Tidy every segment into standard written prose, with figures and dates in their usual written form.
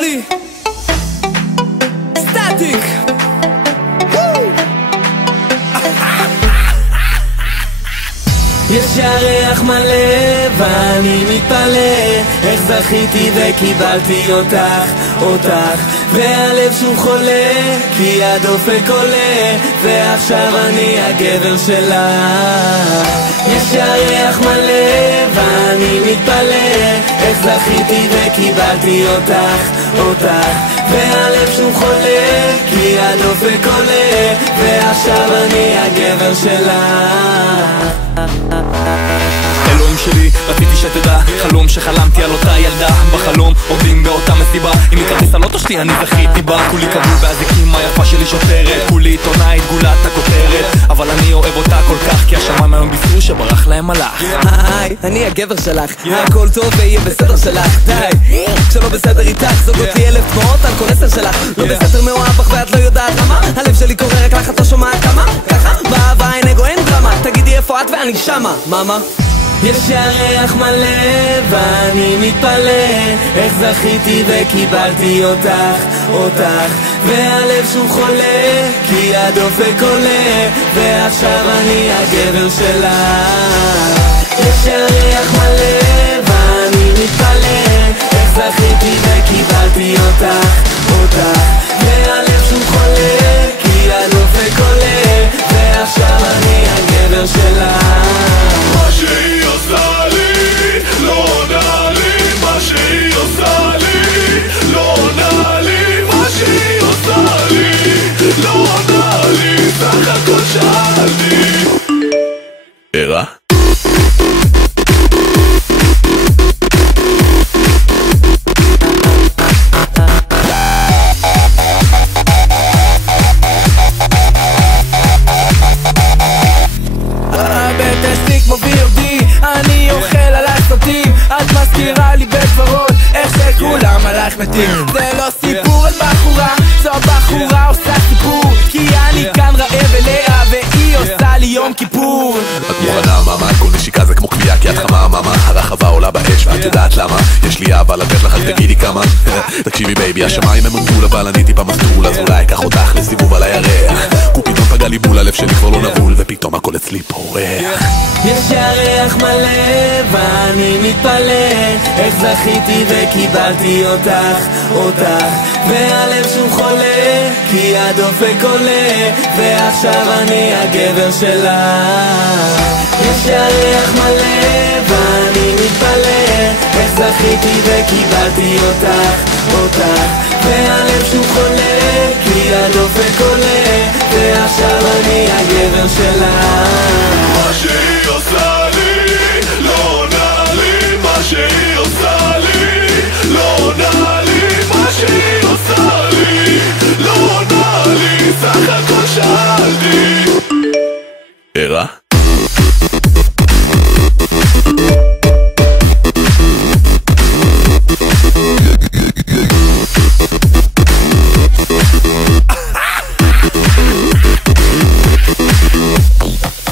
לי סטטיק. יש ירח מלא ואני מתפלא איך זכיתי וקיבלתי אותך והלב שוב חולה כי הדופק עולה ועכשיו אני הגבר שלך. יש ירח מלא ואני מתפלא איך זכיתי וקיבלתי אותך והלב שוב חולה כי הדופק עולה ועכשיו אני הגבר שלך. אלוהים שלי, רציתי שתדע, חלום שחלמתי על אותה ילדה. בחלום עובדים באותה מסיבה, אם היא כרטיס על אוטו שלי אני זכיתי בה. כולי כבול באזיקים, היפה שלי שוטרת, כולי עיתונאית גולת הכותרת, אבל אני אוהב אותה כל כך כי השמיים היום בישרו שברח להם מלאך. היי, אני הגבר שלך, הכל טוב ויהיה בסדר שלך. די, כשלא בסדר איתך זוגות לי 1000 תנועות על כל 10 שלך. לא בסדר מאוהב בך ואת לא יודעת למה, הלב שלי קורא רק לך, את לא שומעת כמה ככה באהבה אין אגו אין דרמה. תגידי איפה את ואני שמה מאמה. יש ירח מלא ואני מתפלא איך זכיתי וקיבלתי אותך והלב שוב חולה כי הדופק עולה ועכשיו אני הגבר שלך. יש ירח מלא ואני מתפלא איך זכיתי וקיבלתי אותך והלב שוב חולה כי הדופק עולה ועכשיו אני הגבר שלך. מה שהיא עושה לי, לא עונה לי, מה שהיא עושה לי, לא עונה לי, מה שהיא עושה לי, לא עונה לי, סך הכל שאלתי. ערה? אני אוכל על הסרטים, את מזכירה לי בדברות איך שכולם עלייך מתים. זה לא סיפור על בחורה, זו בחורה עושה סיפור כי אני כאן רעב אליה והיא עושה לי יום כיפור. את מוכנה מאמה, כל נשיקה זה כמו קביעה כי את חמה מאמה. הרחבה עולה באש ואת יודעת למה, יש לי אהבה לתת לך, תגידי כמה. תקשיבי בייבי, השמיים הם מגבול אבל אני טיפה מסטול, אז אולי אקח אותך לסיבוב על הירח. קופידון פגע לי בול, הלב שלי כבר לא נבול ופתאום הכל אצלי פורח. יש ירח מלא ואני מתפלא איך זכיתי וקיבלתי אותך והלב שוב חולה כי הדופק עולה ועכשיו אני הגבר שלך. יש ירח מלא ואני מתפלא איך זכיתי וקיבלתי אותך והלב שוב חולה כי הדופק עולה ועכשיו אני הגבר שלך. מה שהיא עושה לי, לא עונה לי, מה שהיא עושה לי, לא עונה לי, מה שהיא עושה לי, לא עונה לי, סך הכל שאלתי. ערה?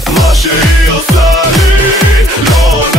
מה שהיא עושה לי, לא עונה